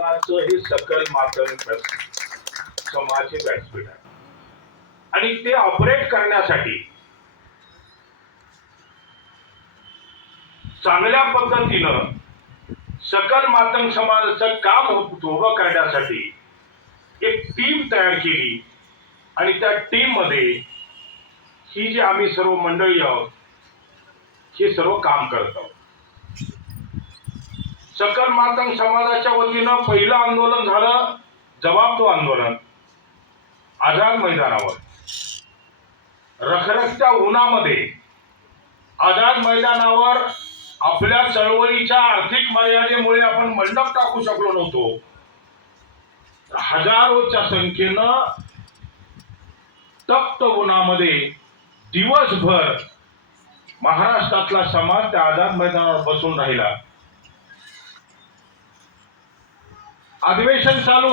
समाजाचं हे सकल मातंग समाज हे व्यासपीठ आहे आणि ते ऑपरेट करण्यासाठी चांगल्या पद्धतीनं सकल मातंग समाजाचं काम उभं करण्यासाठी एक टीम तयार केली आणि त्या टीम मध्ये ही जी आम्ही सर्व मंडळी आहोत हे सर्व काम करत आहोत. सकल मातंग समाजाच्या वतीनं पहिलं आंदोलन झालं जवाब दो आंदोलन आझाद मैदानावर. रखरखत्या उन्हामध्ये आझाद मैदानावर आपल्या चळवळीच्या आर्थिक मर्यादेमुळे आपण मंडप टाकू शकलो नव्हतो. हजारोच्या संख्येनं तप्त उन्हामध्ये दिवसभर महाराष्ट्रातला समाज त्या आझाद मैदानावर बसून राहिला. अधिवेशन चालू